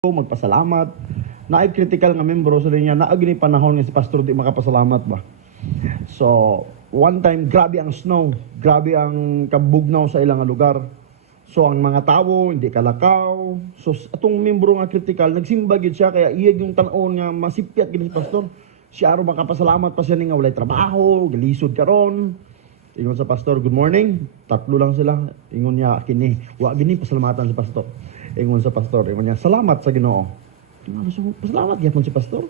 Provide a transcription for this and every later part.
magpasalamat. Naay critical nga membro sa niya, naagni panahon nga si pastor di makapasalamat ba. So, one time, grabe ang snow, grabe ang kabugnaw sa ilang lugar. So, ang mga tao, hindi kalakaw. So, atong membro nga critical, nagsimba gid siya, kaya iyag yung tanon nga masipyat gid si pastor. Siya aro makapasalamat pa siya ni nga walay trabaho, galisod karon. Ingon sa pastor, good morning. Tatlo lang sila. Ingon niya, kini, wa gini pasalamatan si pastor. Ingon sa pastor, ingon niya, salamat sa Ginoo. Salamat gyapon si pastor.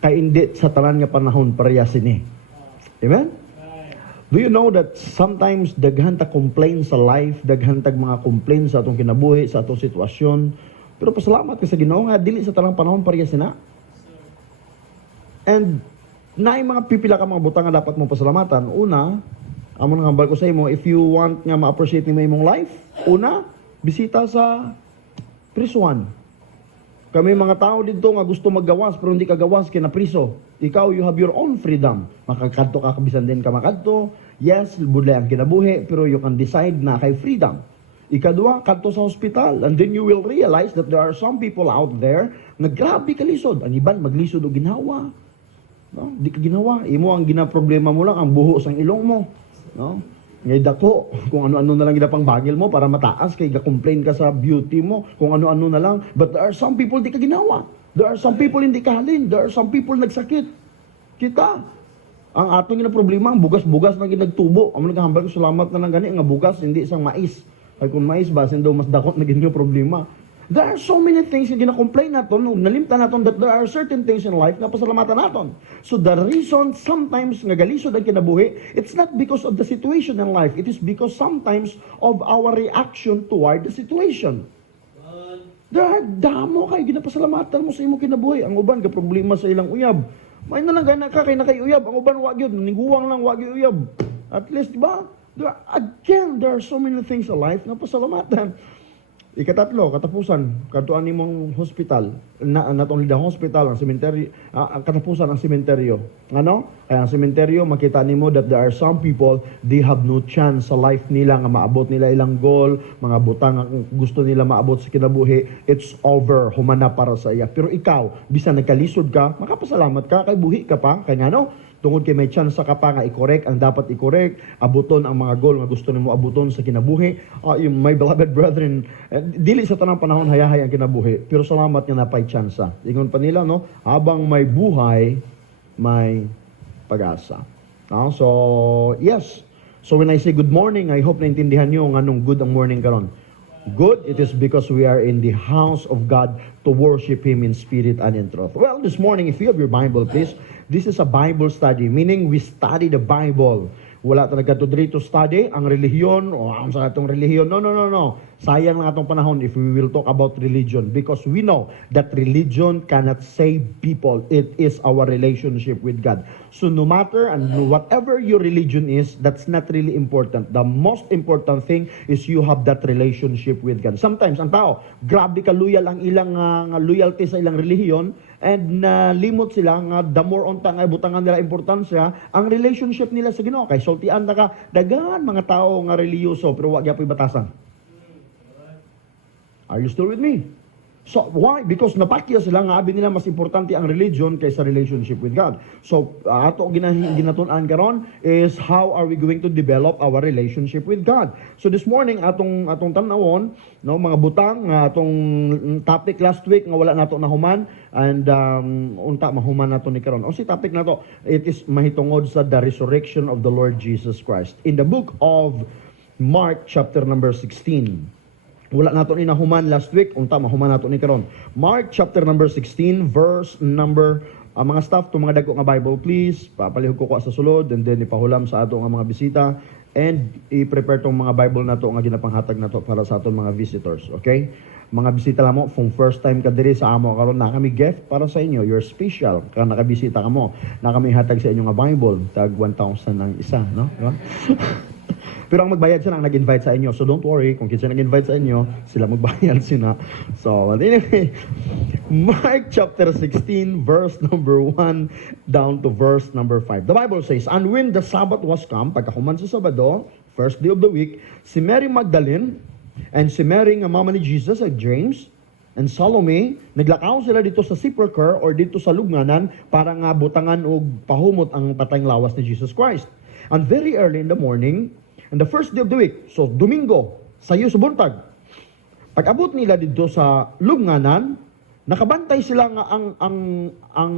Kay hindi sa tanan nga panahon pareha sini. Amen? Do you know that sometimes daghan ta complain sa life, daghan tag mga complain sa atong kinabuhi, sa atong sitwasyon. Pero pasalamat ka sa Ginoo nga dili sa tanang panahon pareha sina. And naay mga pipila ka mga butang nga dapat mo pasalamatan. Una, amon nga hambal ko sa imo, if you want nga ma-appreciate ni imong life, una, bisita sa prisuan. Kami mga tao dito nga gusto maggawas pero hindi ka gawas kina priso. Ikaw, you have your own freedom. Makakadto ka, kabisan din ka makadto. Yes, budlay ang kinabuhi pero you can decide na kay freedom. Ikadua, kadto sa hospital. And then you will realize that there are some people out there na grabe kalisod. Ang iban maglisod o ginawa. No? Di ka ginawa. Imo ang ginaproblema mo lang ang buhos ang ilong mo. No? Ngay dako, kung ano-ano na lang ginapang bagil mo para mataas, kay ga-complain ka sa beauty mo, kung ano-ano na lang. But there are some people di ka ginawa. There are some people hindi ka halin. There are some people nagsakit. Kita. Ang atong problema, ang bugas-bugas na ginagtubo. Ang naghahambal ko, salamat na lang gani, ang bugas, hindi isang mais. Ay kung mais, basin daw mas dakot na ginyo problema. There are so many things na gina-complain natin, nalimtan natin that there are certain things in life na pasalamatan natin. So the reason sometimes nga galisod ang kinabuhi, it's not because of the situation in life. It is because sometimes of our reaction toward the situation. There are damo kay ginapasalamatan mo sa imong kinabuhi. Ang uban, problema sa ilang uyab. May na lang gana ka kay nakay uyab. Ang uban, wag yun. Niguwang lang, wag yun uyab. At least, di ba? There are so many things in life na pasalamatan. Ikatatlo, katapusan, katuan nimong hospital, not only the hospital, ang sementeryo, katapusan ang sementeryo. Ano? Kaya ang sementeryo, makita nimo that there are some people, they have no chance sa life nila nga maabot nila ilang goal, mga butang ang gusto nila maabot sa kinabuhi, it's over, humana para sa iya. Pero ikaw, bisan nagkalisod ka, makapasalamat ka, kay buhi ka pa, kaya nga no? Tungod kay may chance ka pa nga i-correct ang dapat i-correct, abuton ang mga goal nga gusto nimo abuton sa kinabuhi. My beloved brethren, dili sa tanang panahon hayahay ang kinabuhi, pero salamat nga napay chance. Ingon pa nila, no? Habang may buhay, may pag-asa. So, yes. So when I say good morning, I hope naintindihan niyo nga nung good ang morning karon. Good, it is because we are in the house of God to worship Him in spirit and in truth. Well, this morning, if you have your Bible, please, this is a Bible study, meaning we study the Bible. Wala talaga to dito study ang relihiyon o ang sa atong relihiyon. No. Sayang lang atong panahon if we will talk about religion because we know that religion cannot save people. It is our relationship with God. So no matter and whatever your religion is, that's not really important. The most important thing is you have that relationship with God. Sometimes ang tao, grabe ka loyal ang ilang loyalty sa ilang relihiyon and limot sila nga the more on nga butangan nila importansya ang relationship nila sa Ginoo kay sultian na ka dagan mga tao nga reliyoso pero wa gyapon batasan. Are you still with me? So why? Because napakya sila nga abi nila mas importante ang religion kaysa relationship with God. So ato ginatun-an karon is how are we going to develop our relationship with God. So this morning atong tan-awon no mga butang nga atong topic last week nga wala nato nahuman and unta mahuman nato ni karon. Unsa topic nato? It is mahitungod sa the resurrection of the Lord Jesus Christ. In the book of Mark chapter number 16. Wala nato ni nahuman last week, unta mahuman nato ni karon. Mark chapter number 16 verse number mga staff to mga dagko nga Bible please, papalihog ko sa sulod and then ipahulam sa ato nga mga bisita and i-prepare tong mga Bible nato nga ginapanghatag nato para sa aton mga visitors, okay? Mga bisita mo, kung first time ka diri sa amo karon na kami gift para sa inyo, you're special. Kaya nakabisita ka mo, na kami hatag sa inyo nga Bible, tag 1,000 ang isa, no? Pero ang magbayad siya ang nag-invite sa inyo. So don't worry, kung kinsa nag-invite sa inyo, sila magbayad sila. So anyway, Mark chapter 16 verse number 1 down to verse number 5. The Bible says, and when the Sabbath was come, pagkahuman sa Sabado, first day of the week, si Mary Magdalene and si Mary nga mama ni Jesus at James and Salome, naglakaw sila dito sa sepulchre or dito sa lugnanan para nga butangan o pahumot ang patayng lawas ni Jesus Christ. And very early in the morning, and the first day of the week, so Domingo, sayo sa buntag, pag-abot nila dito sa lugnanan, nakabantay sila nga ang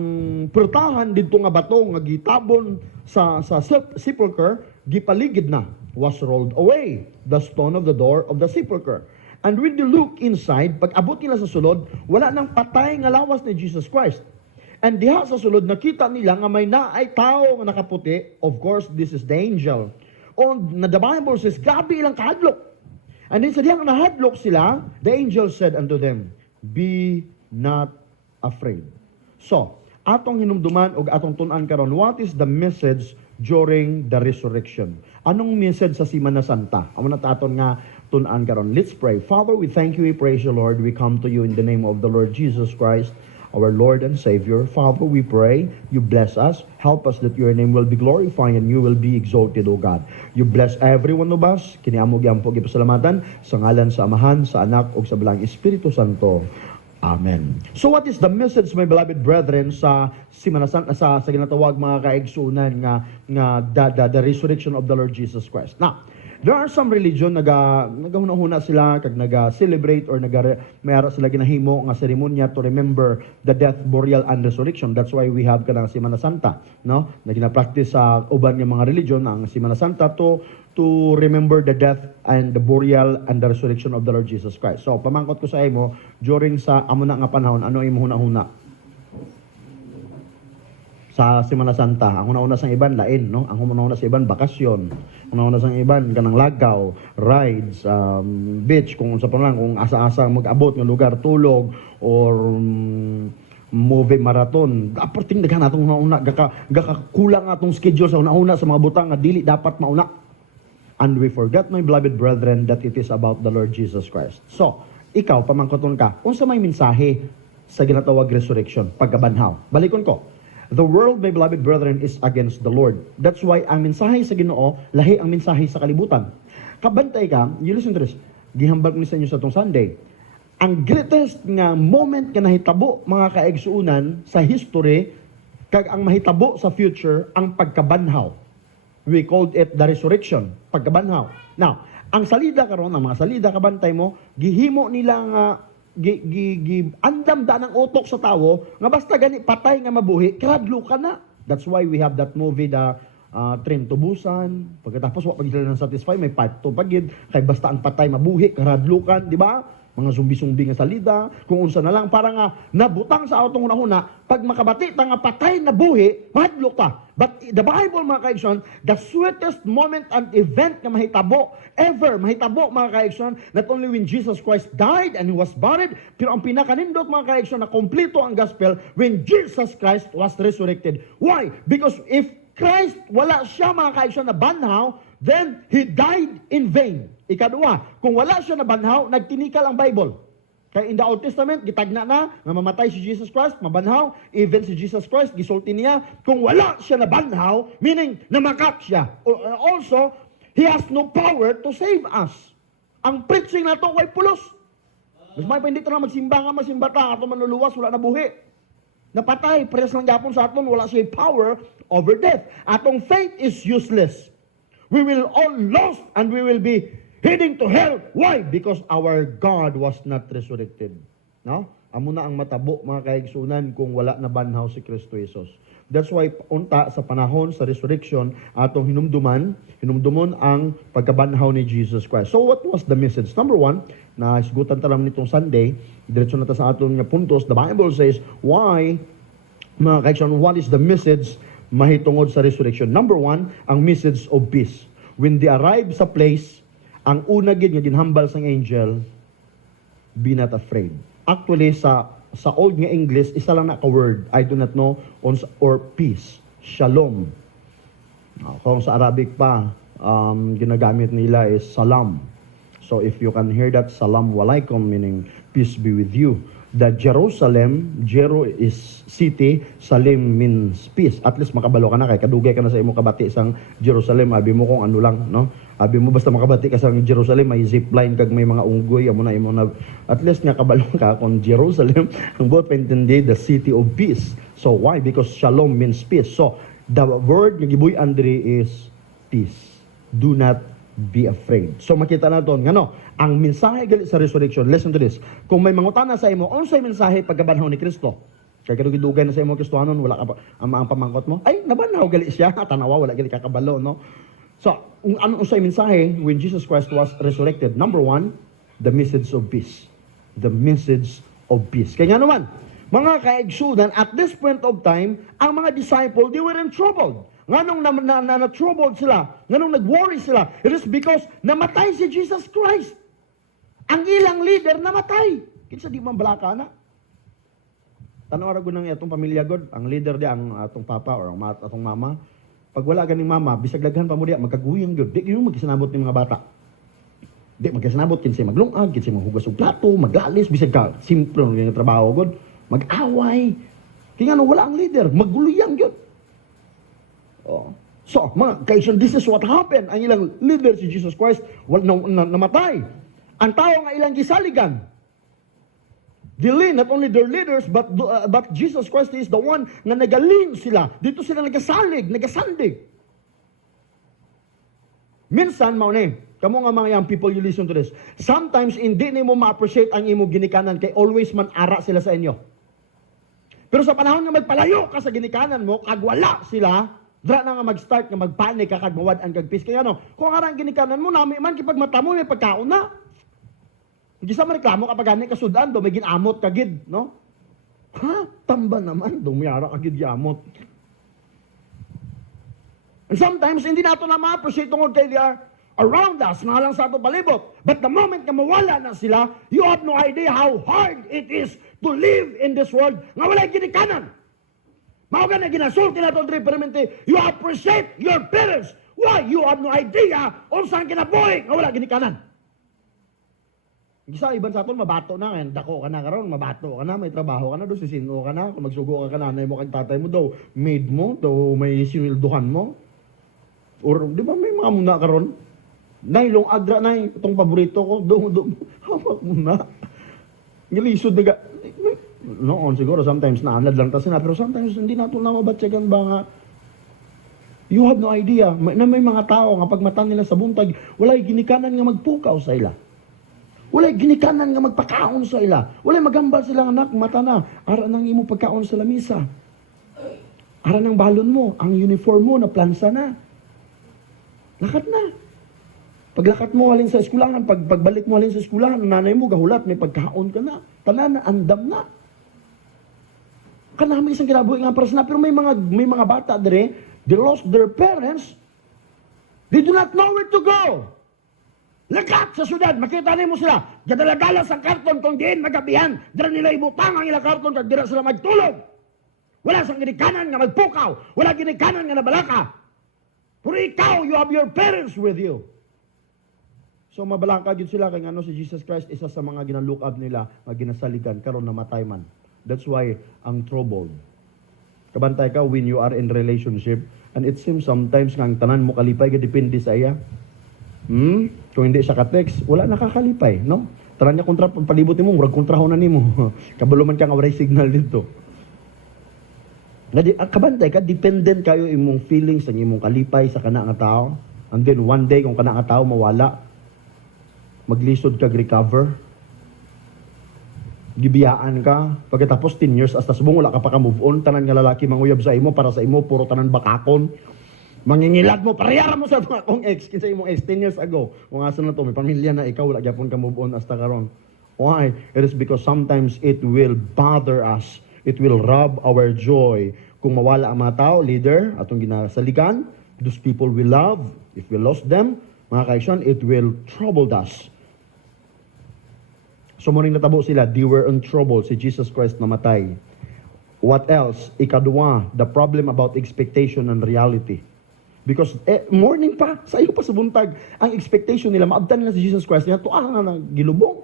purtahan dito nga bato nga gitabon sa sepulchre, gipaligid na, was rolled away, the stone of the door of the sepulchre. And when they look inside, pag abot nila sa sulod, wala nang patay nga lawas ni Jesus Christ. And diha sa sulod, nakita nila nga may naay tao nga nakaputi. Of course, this is the angel. On the Bible says, gabi ilang kahadlok. And then sa diyang nahadlok sila, the angel said unto them, be not afraid. So, atong hinumduman o atong tunan karon, what is the message during the resurrection? Anong message sa Semana Santa? Amo na taton nga tunan karon. Let's pray. Father, we thank you, we praise you, Lord. We come to you in the name of the Lord Jesus Christ, our Lord and Savior. Father, we pray, you bless us. Help us that your name will be glorified and you will be exalted, O God. You bless every one of us. Kiniamog yan po gipasalamatan sa ngalan sa Amahan, sa Anak, o sa Balang Espiritu Santo. Amen. So what is the message, my beloved brethren, sa Semana Santa, sa ginatawag mga kaigsunan nga the resurrection of the Lord Jesus Christ? Now, there are some religion nagahuna-huna sila kag naga-celebrate or mayara sila ginahimo nga seremonya to remember the death, burial and resurrection. That's why we have kanang Semana Santa, no? Na gina-practice sa uban nga mga religion ang Semana Santa to remember the death and the burial and the resurrection of the Lord Jesus Christ. So, pamangkot ko sa imo, during sa amo na nga panahon, ano imo huna-huna? Sa Semana Santa, ang una-una sa iban, lain, no? Ang una-una sa iban, bakasyon. Ang una-una sa iban, kanang lagaw, rides, beach, kung sa lang, kung asa-asa mag-abot ng lugar, tulog, or movie marathon. Dapat tingnan natong una-una, gakakulang atong schedule sa una-una sa mga butang nga dili dapat mauna. And we forget, my beloved brethren, that it is about the Lord Jesus Christ. So, ikaw, pamangkoton ka, unsa may mensahe sa ginatawag resurrection, pagkabanhaw. Balikon ko, the world, my beloved brethren, is against the Lord. That's why ang mensahe sa Ginoo, lahi ang mensahe sa kalibutan. Kabantay ka, you listen to this, gihambal ko ni sa inyo sa itong Sunday, ang greatest nga moment nga nahitabo, mga kaigsuunan, sa history, kag ang mahitabo sa future, ang pagkabanhaw. We called it the resurrection, pagkabanhaw. Now, ang salida karon, ang mga salida kabantay mo, gihimo nila nga andam da ng utok sa tawo nga basta gani patay nga mabuhi, kadlo ka na. That's why we have that movie, the Train to Busan. Pagkatapos wa pagid sila nang satisfy, may part 2 pagid kay basta ang patay mabuhi, karadlukan, di ba? Mga zumbi-zumbi nga salida, kung unsa na lang para nga nabutang sa atong una-una, pag makabati ta nga patay na buhi, mahadlok ta. But the Bible, mga kaigsoon, the sweetest moment and event na mahitabo ever, mahitabo, mga kaigsoon, not only when Jesus Christ died and He was buried, pero ang pinakanindot, mga kaigsoon, na kompleto ang gospel when Jesus Christ was resurrected. Why? Because if Christ, wala siya, mga kaigsoon, na banhaw, then He died in vain. Ikaduha, kung wala siya na banhaw, nagtinikal ang Bible. Kaya in the Old Testament, gitagna na, nga mamatay si Jesus Christ, mabanhaw, even si Jesus Christ, gisulti niya, kung wala siya na banhaw, meaning namakat siya. Also, He has no power to save us. Ang preaching na ito, way pulos. Mas may hindi na magsimba ta, ato manuluwas, wala na buhi. Napatay, press lang yapon sa aton, wala siya power over death. Atong faith is useless. We will all lost and we will be heading to hell. Why? Because our God was not resurrected. No? Amo na ang matabo, mga kaigsunan, kung wala na banhaw si Kristo Jesus. That's why unta sa panahon sa resurrection atong hinumdumon ang pagkabanhaw ni Jesus Christ. So what was the message? Number 1, na isgutan ta lang nitong Sunday, diretso na ta sa atong puntos. The Bible says, why, mga kaigsunan, what is the message mahitungod sa resurrection? Number 1, ang message of peace. When they arrive sa place, ang una gid nga ginhambal sang angel, be not afraid. Actually, sa old nga English, isa lang na ka-word, I do not know, or peace, shalom. Kung sa Arabic pa, ginagamit nila is salam. So if you can hear that, salam walaikum, meaning peace be with you. the Jerusalem, Jero is city, Salim means peace. At least makabalo ka na kay kadugay ka na sa imo kabati sang Jerusalem. Abi mo kung ano lang, no? Abi mo basta makabati ka sang Jerusalem, may zipline kag may mga unggoy amo na at least nga kabalo ka kung Jerusalem ang buot paintindi the city of peace. So why? Because shalom means peace. So the word nga gibuy Andre is peace. Do not be afraid. So makita naton ngano ang mensahe gali sa resurrection. Listen to this. Kung may mangutana sa imo unsay mensahe pagkabanhaw ni Kristo, kay kadugay na sa imo Kristohanon wala ka pa, ang pamangkot mo ay nabanhaw gali siya tanawa wala gali kakabalo, no? So ano unsay mensahe when Jesus Christ was resurrected? Number one, the message of peace. The message of peace. Kaya nga naman mga kaigsunan, at this point of time ang mga disciple, they were in trouble. Nganong na-troubled sila, nganong nag-worry sila, it is because namatay si Jesus Christ. Ang ilang leader namatay. Kinsa di man balaka na. Tanaw ra gunang atong pamilya god, ang leader di ang atong papa or ang atong mama. Pag wala ganing mama, bisag daghan pa mo diya magkaguyang gyud. Di gyud magkisanabot ni mga bata. Di magkisanabot kinsay maglungag, kinsay maghugas og plato, maglalis, bisag ka simple nga trabaho god, mag-away. Kaya nga wala ang leader, maguluyang gyud. Oh. So, mga kaisan, this is what happened. Ang ilang leader si Jesus Christ namatay. Ang tao nga ilang gisaligan. Dili, not only their leaders, but Jesus Christ is the one na nagalin sila. Dito sila nagasandig. Minsan, mauni, kamo nga mga young people, you listen to this. Sometimes, hindi nimo ma-appreciate ang imo ginikanan kay always man ara sila sa inyo. Pero sa panahon nga magpalayo ka sa ginikanan mo, kag wala sila, dra na nga mag-start nga magpanik ka kag mawad-an kag peace. Kaya ano, kung arang ginikanan mo nami man kipag mata mo may pagkaon na. Hindi sa reklamo kapag gani kasudan do may ginamot kagid, no? Ha, tamba naman dumiyara kagid yamot. And sometimes hindi nato na ma-appreciate tungod kay they are around us, nga lang sa ato palibot. But the moment na mawala na sila, you have no idea how hard it is to live in this world nga wala ginikanan. Mauga na ginasulti na itong permanente, you appreciate your parents. Why? You have no idea kung saan kinabuhi nga wala ginikanan. Isa iban sa aton mabato na ngayon, dako ka na karon, mabato ka na, may trabaho ka na, do sisino ka na, kung magsugo ka kananay mo kag tatay mo daw, maid mo, daw may sinilduhan mo. Or di ba may mga muna karon? Nailong agra na itong paborito ko, do hawak mo na. Gilisod na ga. Noon siguro sometimes naanad lang ta sina pero sometimes hindi nato na mabatyagan ba nga you have no idea na may mga tao nga pag mata nila sa buntag walay ginikanan nga magpukaw sa ila, walay ginikanan nga magpakaon sa ila, walay magambal sila nga anak mata na ara nang imo pagkaon sa lamisa, ara nang balon mo ang uniform mo na plansa na lakat na. Paglakat mo halin sa eskwelahan, pagbalik mo halin sa eskwelahan, nanay mo gahulat may pagkaon ka na, tanan na andam na. Kanami isang kinabuhi nga para na, pero may mga bata dire, they lost their parents, they do not know where to go. Lakat sa syudad, makita mo sila, gadala-dala sa karton kung diin magabihan, dira nila ibutang ang ilang karton kag dira sila magtulog. Wala sang ginikanan nga magpukaw, wala ginikanan nga nabalaka. Pero ikaw, you have your parents with you. So mabalaka gyud sila kay ngano si Jesus Christ isa sa mga gina-look up nila nga ginasaligan karon namatay man. That's why ang troubled. Kabantay ka when you are in relationship and it seems sometimes nga ang tanan mo kalipay ka depende sa iya. Kung hindi siya ka-text, wala nakakalipay, no? Tanan niya kontra palibot nimo, murag kontrahon na nimo. Kabalo man ka nga walay signal dito. Kabantay ka dependent kayo imong feelings sa imong kalipay sa kana nga tao. And then one day kung kana nga tao mawala, maglisod kag recover. Gibiyaan ka, pagkatapos 10 years hasta subong wala ka pa ka-move on, tanan nga lalaki manguyab sa imo para sa imo puro tanan bakakon. Mangingilad mo, parehara mo sa akong ex, kinsa imong ex 10 years ago. Kung asa na to, may pamilya na ikaw wala gyapon ka move on hasta karon. Why? It is because sometimes it will bother us. It will rob our joy. Kung mawala ang mga tao, leader, atong ginasaligan, those people we love, if we lost them, mga kaisyon, it will trouble us. So muning natabo sila, they were in trouble, si Jesus Christ namatay. What else? Ikadua, the problem about expectation and reality. Because morning pa, sa iyo pa sa buntag, ang expectation nila, maabtan nila si Jesus Christ, niya tuang na gilubong.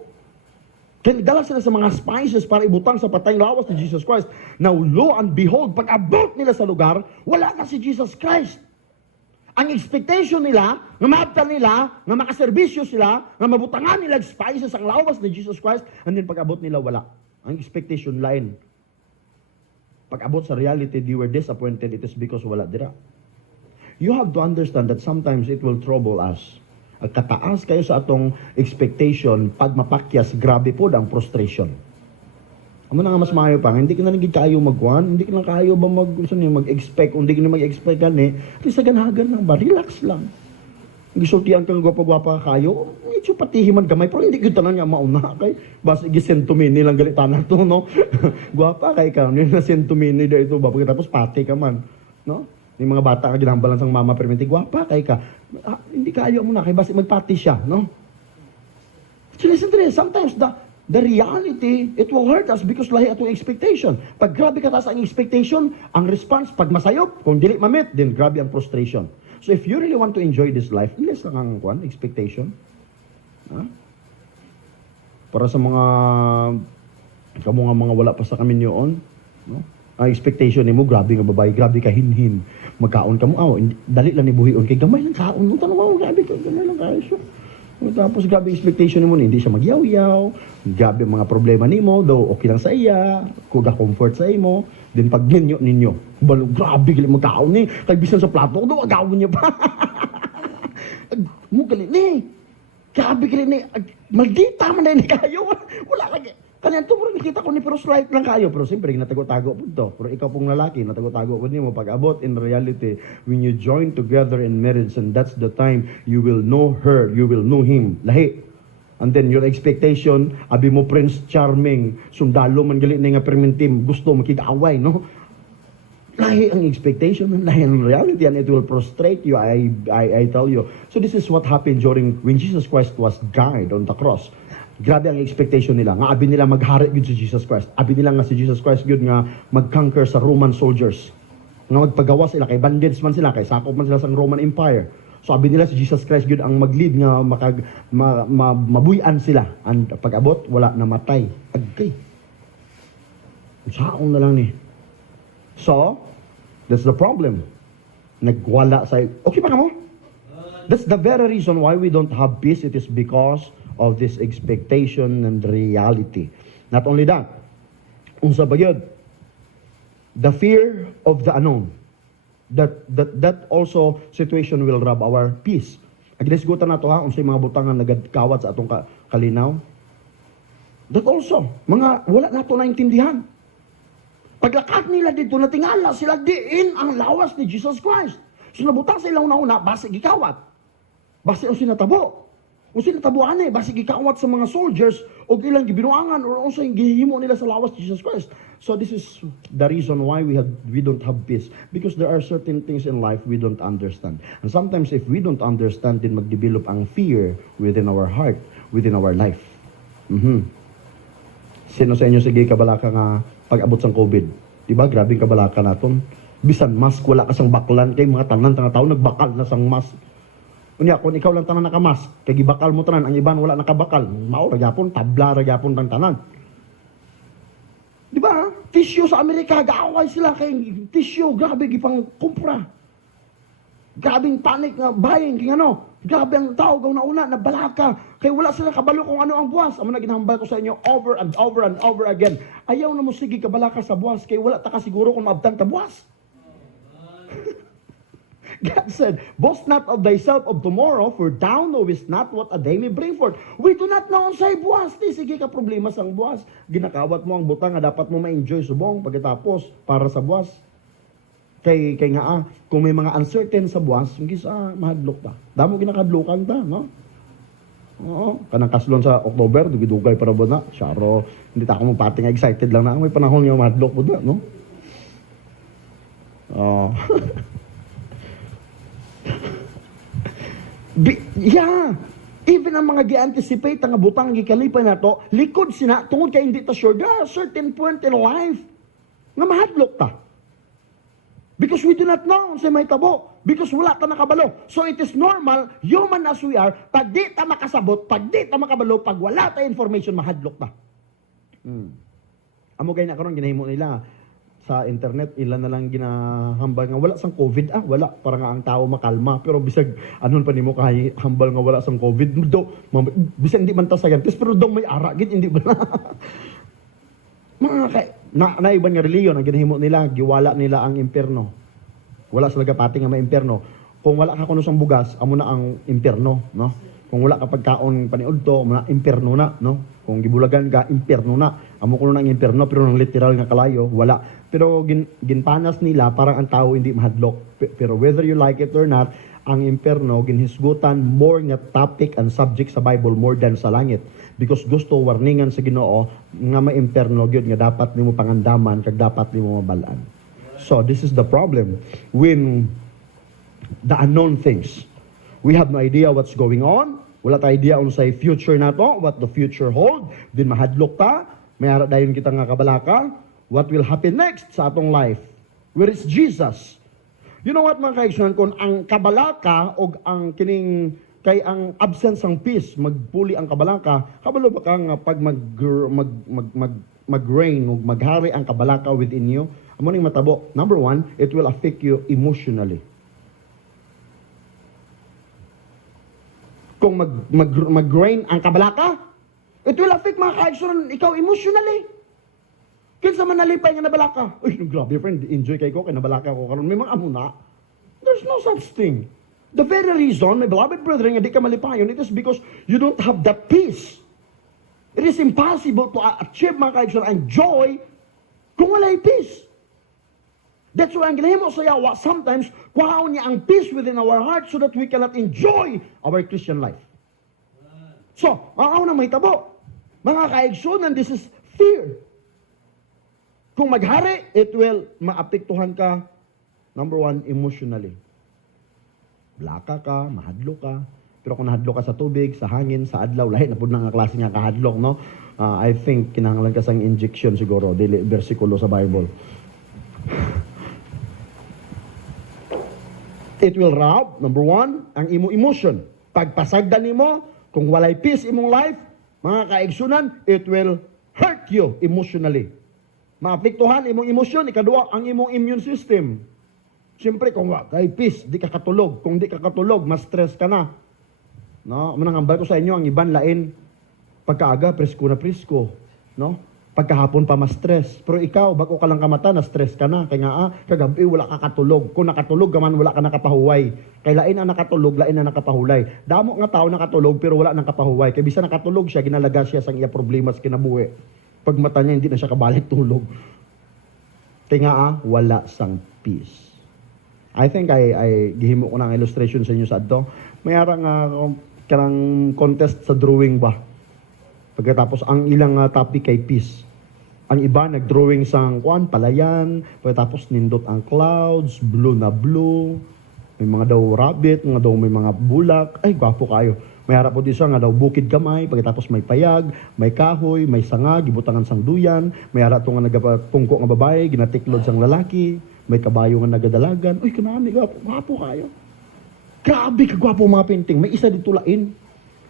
Kinidala sila sa mga spices para ibutang sa patayng lawas ni Jesus Christ. Now, lo and behold, pag abot nila sa lugar, wala na si Jesus Christ. Ang expectation nila, nga maabtan nila, nga makaserbisyo sila, nga mabutangan nila spices ang lawas ni Jesus Christ, and then pag abot nila, wala. Ang expectation line. Pag abot sa reality, they were disappointed. It is because wala dira. You have to understand that sometimes it will trouble us. Ang kataas kayo sa atong expectation, pag mapakyas, grabe po ang frustration. Amo na nga mas maayo pa, hindi ka na naging kayo magkuhan, hindi ka na kayo ba mag-expect, hindi ka na mag-expect gani, at least ganahagan lang ba, relax lang. Gisultihan kang gwapa-gwapa kayo, medyo patihiman gamay, pero hindi kita na nga mauna kay, basta gisentumini lang galitan na to, no? Gwapa kay ka, hindi na sentumini na ito ba, pagkatapos pati ka man, no? Yung mga bata ka ginambalan sang mama, pero hindi gwapa kay ka, hindi kayo mo na, kay basta magpati siya, no? So listen to this, sometimes the reality, it will hurt us because lahi atong expectation. Pag grabe kataas ang expectation, ang response, pag masayop, kung dili mamit, then grabe ang frustration. So if you really want to enjoy this life, ilis lang ang expectation. Para sa mga mga wala pa sa kami noon, no? Ang expectation nimo grabe nga babae, grabe ka hinhin. Magkaon ka mo, dali lang ni buhion kay gamay lang kaon. Unta mo grabe ka, gamay lang kayo. Tapos grabe expectation mo, hindi siya magyaw-yaw, grabe mga problema nimo, daw okay lang sa iya, kuga comfort sa imo, din pag ninyo, balo, grabe gali magkaon ni, kay bisan sa plato, daw agawin niya pa. Mo gali ni, grabe gali ni, maldita man na ni kayo, wala lagi. Kanyan to, nakita ko ni pero slight lang kayo. Pero siyempre, natago-tago po to. Pero ikaw pong lalaki, natago-tago po niyo. Pag abot in reality, when you join together in marriage, and that's the time you will know her, you will know him. Lahi. And then your expectation, abi mo Prince Charming, sundalo man galit na nga permintim, gusto makikaaway, no? Lahi ang expectation, lahi ang reality, and it will frustrate you, I tell you. So this is what happened during when Jesus Christ was died on the cross. Grabe ang expectation nila. Nga abi nila maghari yun si Jesus Christ. Abi nila nga si Jesus Christ yun nga mag-conquer sa Roman soldiers. Nga magpagawa sila, kay bandits man sila, kay sakop man sila sa Roman Empire. So abi nila si Jesus Christ yun ang mag-lead nga mabuyan sila. And pag-abot, wala namatay. Agkay. Saong na lang ni. So, that's the problem. Nagwala sa... Okay pa ka mo? That's the very reason why we don't have peace. It is because of this expectation and reality. Not only that, unsa ba yun? The fear of the unknown. That also situation will rob our peace. Agdesgutan na to ha, unsay mga butangan nagkawat sa atong kalinaw. That also, mga wala na to naintindihan. Paglakat nila dito, natingala sila diin ang lawas ni Jesus Christ. So nabutang sa ilaw na basi gikawat. Basi ang sinatabo. Kung sinatabuan basi gikawat sa mga soldiers o ilang gibinuangan o sa gihimo nila sa lawas ni Jesus Christ. So this is the reason why we don't have peace. Because there are certain things in life we don't understand. And sometimes if we don't understand, then magdevelop ang fear within our heart, within our life. Sino sa inyo sige kabalaka nga pag-abot sang COVID? Diba? Grabing kabalaka naton. Bisan mask, wala ka sang baklan. Kay mga tanan tao nagbakal na sang mask. Unya, kung ikaw lang tanan nakamas, kay gibakal mo tanan, ang iban wala nakabakal. Mao ra gyapon, tabla ra gyapon tang tanan. Di ba? Tissue sa Amerika, gaaway sila kay tissue, grabe gipang kumpra. Grabing panic nga buying king ano. Grabe ang tao gaw na una nabalaka. Kay wala sila kabalo kung ano ang buwas. Amo na ginahambal ko sa inyo over and over and over again. Ayaw na mo sige kabalaka sa buwas kay wala ta ka siguro kung maabtan ka buwas. God said, boast not of thyself of tomorrow, for thou knowest not what a day may bring forth. We do not know unsay buwas. Di sige ka problema sang buwas. Ginakawat mo ang butang nga dapat mo ma-enjoy subong pagkatapos para sa buwas. Kay nga kung may mga uncertain sa buwas, mahadlok ta. Damo ginakadlokan ta, no? Oo, kanang kaslon sa October, dugay para ba na? Syaro, hindi ta ako magpati nga excited lang na may panahon nga mahadlok po na, no? Oh. Yeah, even ang mga gi-anticipate nga butang gikalipay na to, likod sina tungod kay hindi ta sure. There are certain point in life nga mahadlok ta. Because we do not know sa may tabo. Because wala ta nakabalo. So it is normal, human as we are, pag di ta makasabot, pag di ta makabalo, pag wala ta information, mahadlok ta. Amo kay na karon ginahimo nila sa internet, ilan na lang ginahambal nga wala sang COVID. Wala para nga ang tao makalma, pero bisag anon pa nimo kay hambal nga wala sang COVID do, bisag hindi man ta scientist pero do may ara gid hindi ba na. Mga kay na iban nga reliyon ang ginahimo nila, giwala nila ang impierno. Wala sila gapati nga may impierno. Kung wala ka kuno sang bugas, amo na ang impierno, no? Kung wala ka pagkaon paniudto, amo na impierno na, no? Kung gibulagan ka, impierno na. Amo kuno na ang impierno pero nang literal nga kalayo, wala. Pero ginpanas nila parang ang tao hindi mahadlok. Pero whether you like it or not, ang impierno ginhisgutan more nga topic and subject sa Bible more than sa langit. Because gusto warningan sa Ginoo nga may impierno gyud nga dapat nimo pangandaman kag dapat nimo mabalaan. So this is the problem when the unknown things. We have no idea what's going on. Wala tayo idea unsay future nato, what the future hold. Din mahadlok ta, may ara dayon kita nga kabalaka. What will happen next sa atong life? Where is Jesus? You know what mga kaigsunan, kung ang kabalaka o ang kining kay ang absence ng peace, magpuli ang kabalaka, kabalo ba kang pag mag-reign o maghari ang kabalaka within you? Amo ning matabo. Number one, it will affect you emotionally. Kung mag-reign ang kabalaka, it will affect mga kaigsunan ikaw emotionally. Kinsa man nalipay nga nabalaka. Uy, grabe friend, enjoy kay ko, kay nabalaka ko karon may mga amuna. There's no such thing. The very reason, my beloved brethren, nga di ka malipayon, it is because you don't have that peace. It is impossible to achieve mga kaigsunan ang joy kung wala'y peace. That's why ang ginahimo sa Yawa, sometimes, kuhaon niya ang peace within our heart so that we cannot enjoy our Christian life. So, ang na may tabo. Mga kaigsunan, this is fear. Kung maghari, it will maapektuhan ka, number one, emotionally. Blaka ka, mahadlo ka. Pero kung nahadlo ka sa tubig, sa hangin, sa adlaw, lahi na po na nga klase nga kahadlok, no? I think, kinahanglan ka sang injection siguro, dili versikulo sa Bible. It will rob, number one, ang imo emotion. Pagpasagdan nimo, kung walay peace imong life, mga kaigsunan, it will hurt you emotionally. Maapektuhan imong emosyon, ikadua ang imong immune system. Siyempre kung kay peace, di ka katulog. Kung di ka katulog, mas stress ka na. No, manangambal ko sa inyo ang iban lain pagkaaga presko na presko, no? Pagkahapon pa mas stress. Pero ikaw bago ka lang kamata na stress ka na kay nga kagabi wala ka katulog. Kung nakatulog gaman wala ka nakapahuway. Kay lain ang nakatulog, lain ang nakapahulay. Damo nga tao nakatulog pero wala nang kapahuway. Kay bisan nakatulog siya, ginalaga siya sang iya problema sa kinabuhi. Pag mata niya, hindi na siya kabalik tulog. Kaya nga, wala sang peace. I think I gihimo ko ng illustration sa inyo sa ato. May arang kanang contest sa drawing ba? Pagkatapos, ang ilang topic kay peace. Ang iba, nag-drawing sang palayan. Pagkatapos, nindot ang clouds, blue na blue. May mga daw rabbit, mga daw may mga bulak. Ay, gwapo kayo. May harap po di siya nga daw bukid gamay, pagkatapos may payag, may kahoy, may sanga, gibutangan sang duyan, may harap to nga nagapungko nga babae, ginatiklod sang lalaki, may kabayo nga nagadalagan. Uy, kanani, gwapo kayo. Grabe ka gwapo mga painting. May isa dito lain.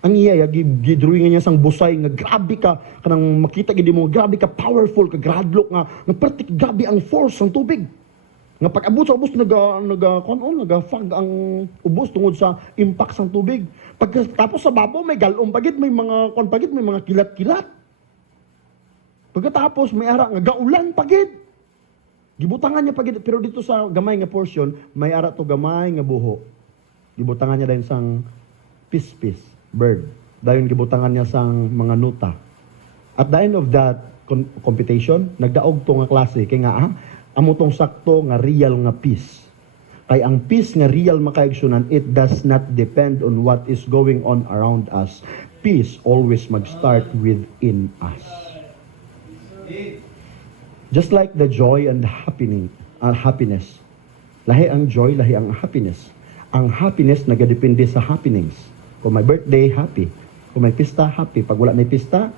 Ang iya, gidrawingan niya sang busay, nga grabe ka, kanang makita gidi mo, grabe ka powerful, ka gradlock nga, partik grabe ang force ng tubig. Nga pag-abot sa ubos, nag-fog ang ubos tungod sa impact ng tubig. Pagkatapos sa babaw, may galong pagit, may mga pagit, may mga kilat-kilat. Pagkatapos, may ara nga gaulan pagit. Gibutangan niya pagit, pero dito sa gamay nga portion, may ara to gamay nga buho. Gibutangan niya dahil sang pispis, bird. Dahil gibutangan niya sang mga nuta. At the end of that competition, nagdaog to nga klase. Kaya nga, amo tong sakto nga real nga peace. Kay ang peace nga real makaigsunan, it does not depend on what is going on around us. Peace always mag-start within us. Just like the joy and happiness. Lahi ang joy, lahi ang happiness. Ang happiness nagadepende sa happenings. Kung may birthday, happy. Kung may pista, happy. Pag wala may pista,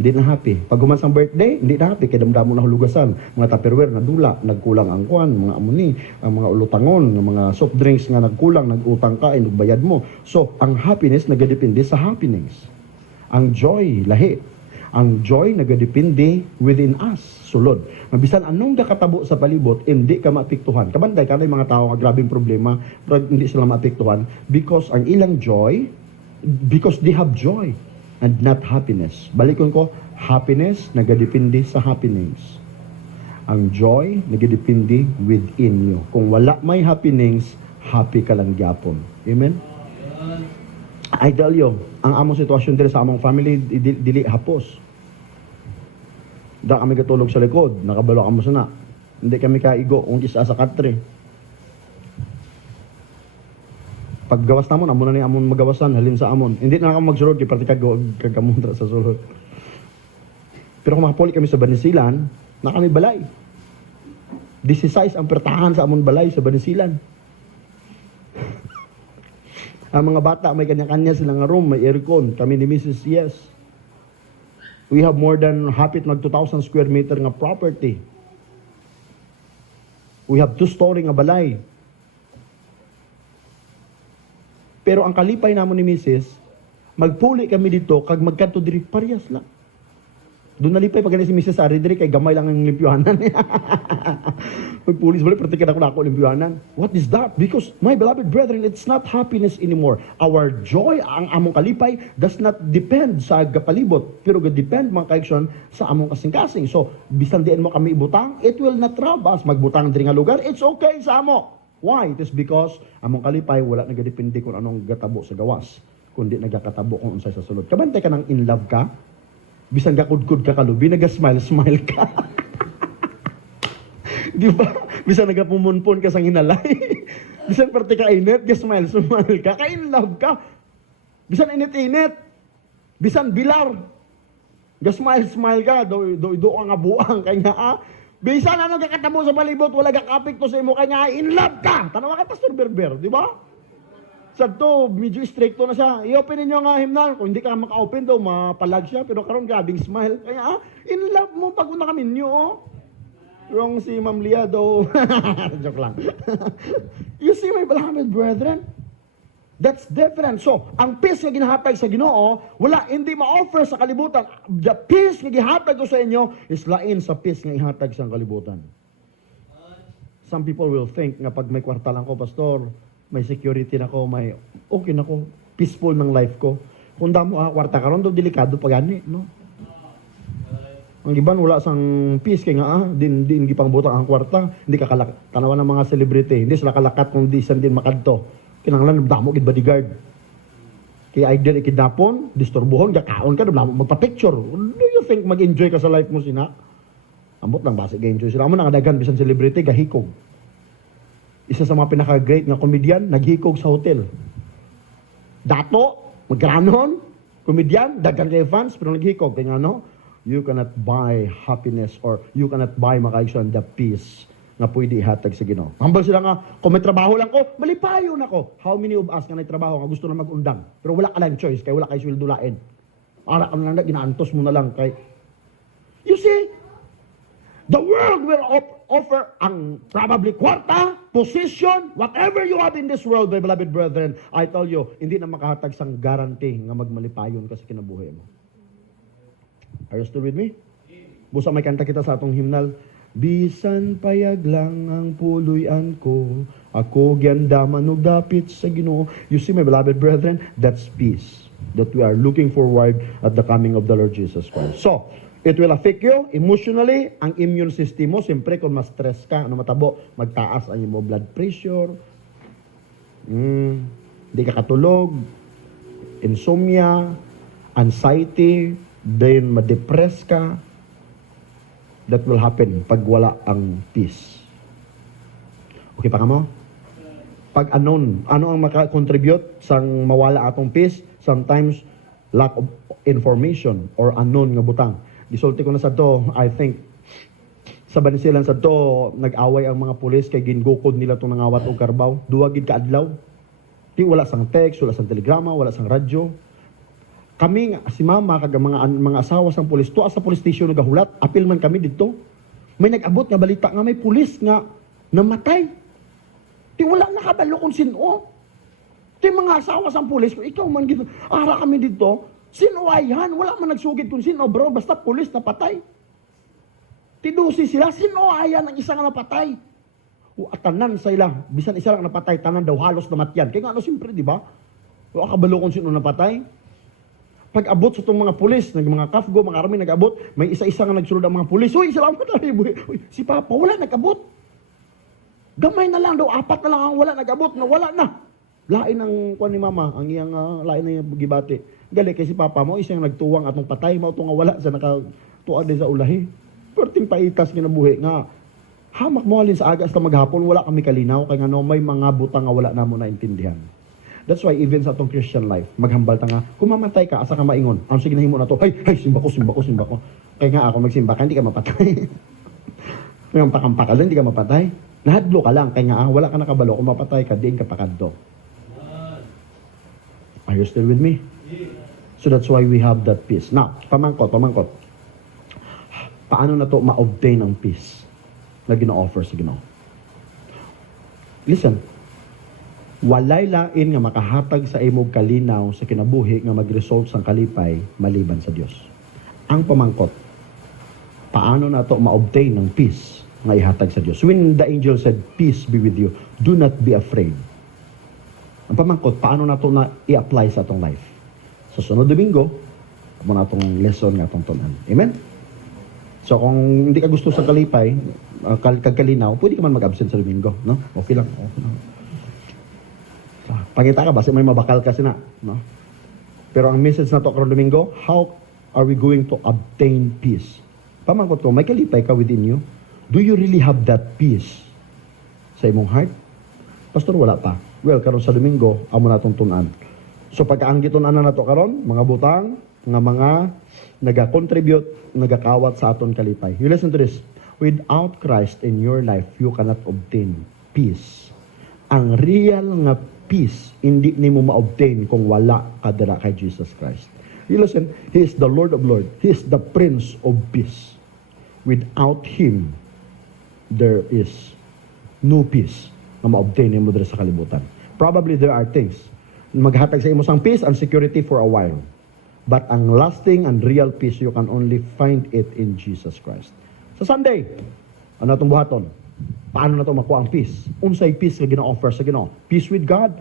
hindi na happy. Pag humansang birthday, hindi na happy. Kaya damdamo na hulugasan. Mga tupperware na dula, nagkulang ang kwan, mga amuni, ang mga ulutangon, mga soft drinks nga nagkulang, nagutang ka, nagbayad mo. So, ang happiness nagadepende sa happenings. Ang joy, lahi. Ang joy nagadepende within us. Sulod. Mabisan anong nakatabo sa palibot, hindi ka maapektuhan. Kabantay ka na yung mga tao nga grabing problema, pero hindi sila maapektuhan because ang ilang joy, because they have joy and not happiness. Balikon ko, happiness nagadepende sa happenings. Ang joy nagadepende within you. Kung wala may happenings, happy ka lang gyapon. Amen? I tell you, ang among sitwasyon dito sa among family, dili hapos. Da kami katulog sa likod, nakabalo kamo sana. Hindi kami kaigo, kung isa sa katre. Paggawas namon, amon na ni amon magawasan, halin sa amon. Hindi na ako magsulod, kaya pati kagamuntra sa sulod. Pero kung makapuli kami sa Banisilan, na kami balay. 16 ang pertahan sa amon balay sa Banisilan. Ang mga bata, may kanya-kanya silang room, may aircon. Kami ni Mrs. Yes. We have more than hapit mag 2,000 square meter nga property. We have 2-story nga balay. Pero ang kalipay namon ni Mrs., magpuli kami dito, kag magkanto diri parehas lang. Doon nalipay pag si Mrs. Ari diri kay gamay lang ang limpyuhanan. Magpulis balik, pertikan ako limpyuhanan. What is that? Because, my beloved brethren, it's not happiness anymore. Our joy, ang among kalipay, does not depend sa kapalibot, pero depend mga kaigsoon sa among kasing-kasing. So, bisan diin mo kami ibutang, it will not rob us. Magbutang diri nga lugar, it's okay sa amo. Why? It is because among kalipay, wala nagadepende kung anong gatabo sa gawas, kundi nagakatabo kung unsay sa sulod. Kabantay ka ng in love ka, bisan gakudkud ka kalubi, naga-smile ka. Di ba? Bisan nagapumunpon ka sa hinalay. Bisan parte ka init, ga-smile ka. Ka-in love ka. Bisan init-init. Bisan bilar. Ga-smile ka. Do ka nga buang. Kanya bisan ano kakatabo sa palibot, wala kakapik to sa imo. Kanya in love ka. Tanawa ka, Pastor Berber. Di ba? Sa to, medyo stricto na siya. I-open ninyo nga himnal. Kung hindi ka maka-open daw, mapalag siya. Pero karon grabing smile. Kaya, in love mo pag una kami nyo, oh. Wrong si Ma'am Lia daw. Joke lang. You see, my beloved brethren? That's different. So, ang peace nga ginahatag sa Ginoo, wala, hindi ma-offer sa kalibutan. The peace nga gihatag ko sa inyo is lain sa peace nga ihatag sa kalibutan. Some people will think nga pag may kwarta lang ko, Pastor, may security na ko, may okay na ko, peaceful ng life ko. Kung damo kwarta karon do delikado pa gani, no? Ang iban wala sang peace kay nga din gipang butang ang kwarta, hindi ka tanawan ng mga celebrity, hindi sila kalakat kung di san din makadto. Kinahanglan damo gid bodyguard. Kay idol ikidapon, disturbuhon gakaon ka damo magpa-picture. Do you think mag-enjoy ka sa life mo sina? Ambot lang basi ga-enjoy sila. Amo nang daghan bisan celebrity gahikog. Isa sa mga pinaka-great nga komedyan, naghikog sa hotel. Dato, magranon, komedyan, daghan kay fans, pero naghikog. Kaya ano, you cannot buy happiness or you cannot buy makaigsoon the peace nga pwede ihatag sa Ginoo. Humble sila nga, kung may trabaho lang ko, malipayo na ko. How many of us nga may trabaho nga gusto na mag-undang? Pero wala ka lang choice, kaya wala kayo swildulain. Ara ka na lang, ginaantos mo na lang kay... You see, the world will offer ang probably kwarta, position, whatever you have in this world, my beloved brethren, I tell you, hindi na makahatag sang guarantee nga magmalipayon ka sa kinabuhi mo. Are you still with me? Busa may kanta kita sa atong hymnal, bisan payag lang ang puluyan ko, ako gyandaman og dapit sa Ginoo. You see, my beloved brethren, that's peace that we are looking forward at the coming of the Lord Jesus Christ. So, it will affect you emotionally, ang immune system mo. Siyempre, kung ma-stress ka, ano matabo, magtaas ang imo blood pressure, hindi ka katulog, insomnia, anxiety, then ma-depress ka. That will happen pag wala ang peace. Okay pa ka mo? Pag ano ang maka-contribute sang mawala atong peace? Sometimes, lack of information or unknown nga butang. Gisulti ko na sa to, I think, sa Banisilan sa to, nag-away ang mga pulis kay gingukod nila itong nangawat o karbaw. Duwagid ka adlaw. Di wala sang text, wala sang telegrama, wala sang radyo. Kami, si mama, kag mga asawa sang pulis, tuwa sa police station nagahulat, apil man kami dito. May nag-abot nga balita nga may pulis nga namatay. Di wala nakabalo kung sino. Di mga asawa sang pulis, ikaw man dito, ara kami dito, Sinuayan, wala man nagsugid kung sino, bro, basta pulis na patay. Tidusi sila, sinuayan ang isang napatay. O atanan sa ila, bisan isa lang napatay, tanan daw halos namatyan. Kaya nga ano, siyempre, di ba? O akabalo kung sino napatay. Pag abot sa itong mga pulis, mga kafgo, mga army nag-abot, may isa-isa nga nagsulod ang mga pulis. Uy, salamat na rin. Uy, si Papa, wala nag-abot. Gamay na lang daw, 4 na lang ang wala nag-abot, na wala na. Lain ang kuan ni Mama, ang iyang lain na yung gibati. Gali kay si Papa mo, isang nagtuwang atong patay, mao to nga wala sa nakatuad din sa ulahi. Perting paitas kinabuhi nga. Hamak mo alin sa agas na maghapon, wala kami kalinaw, kaya nga no, may mga butang nga wala na mo naintindihan. That's why even sa atong Christian life, maghambal ta nga, kung mamatay ka, asa ka maingon. Ang sige nahimo na to, hey, simba ko. Kaya nga ako magsimba ka, hindi ka mapatay. Ngayon pakampakal lang, hindi ka mapatay. Nahadlo ka lang, kaya nga wala ka nakabalo, kung mapatay ka, diin ka pakadto. Are you still with me? So that's why we have that peace. Now, pamangkot. Paano na to ma-obtain ang peace na gina-offer sa Ginoo? Listen, walay lain nga makahatag sa imong kalinaw sa kinabuhi nga mag-result sang kalipay maliban sa Dios. Ang pamangkot, paano na to ma-obtain ng peace nga ihatag sa Dios? When the angel said, "Peace be with you, do not be afraid." Ang pamangkot, paano na ito na i-apply sa atong life? Sa sunod Domingo, mo na itong lesson nga itong tunan. Amen? So kung hindi ka gusto sa kalipay, kagkalinaw, pwede ka man mag-absent sa Domingo. No? Okay lang. Pangita ka, basta may mabakal kasi na. No? Pero ang message na ito karon Domingo, how are we going to obtain peace? Pamangkot ko, may kalipay ka within you? Do you really have that peace sa imong heart? Pastor, wala pa. Well, karon sa Domingo, amo na itong tunan. So pagkaanggi tunan na to karon, mga butang, mga naga-contribute, nagakawat sa aton kalipay. You listen to this. Without Christ in your life, you cannot obtain peace. Ang real nga peace, hindi nimo ma-obtain kung wala ka dira kay Jesus Christ. You listen, He is the Lord of Lords. He is the Prince of Peace. Without Him, there is no peace na ma-obtain mo dito sa kalibutan. Probably there are things. Maghatag sa imo sang peace and security for a while. But ang lasting and real peace, you can only find it in Jesus Christ. Sa Sunday, ano itong buhaton? Paano na ito makuha ang peace? Unsay peace na gina-offer sa Ginoo? Peace with God,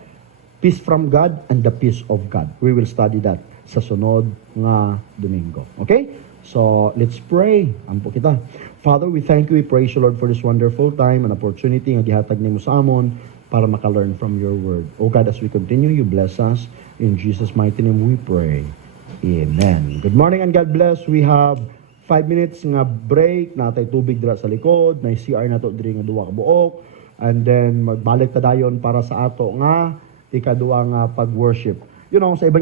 peace from God, and the peace of God. We will study that sa sunod nga Domingo. Okay? So, let's pray. Ampo kita. Father, we thank you, we praise you, Lord, for this wonderful time and opportunity nga gihatag nimo sa amon para maka-learn from your word. O God, as we continue, you bless us. In Jesus' mighty name we pray. Amen. Good morning and God bless. We have 5 minutes nga break. Natay tubig dira sa likod. May CR na to diri nga duwa ka buok. And then, magbalik ta dayon para sa ato nga ikaduwa nga pag-worship. You know, sa ibang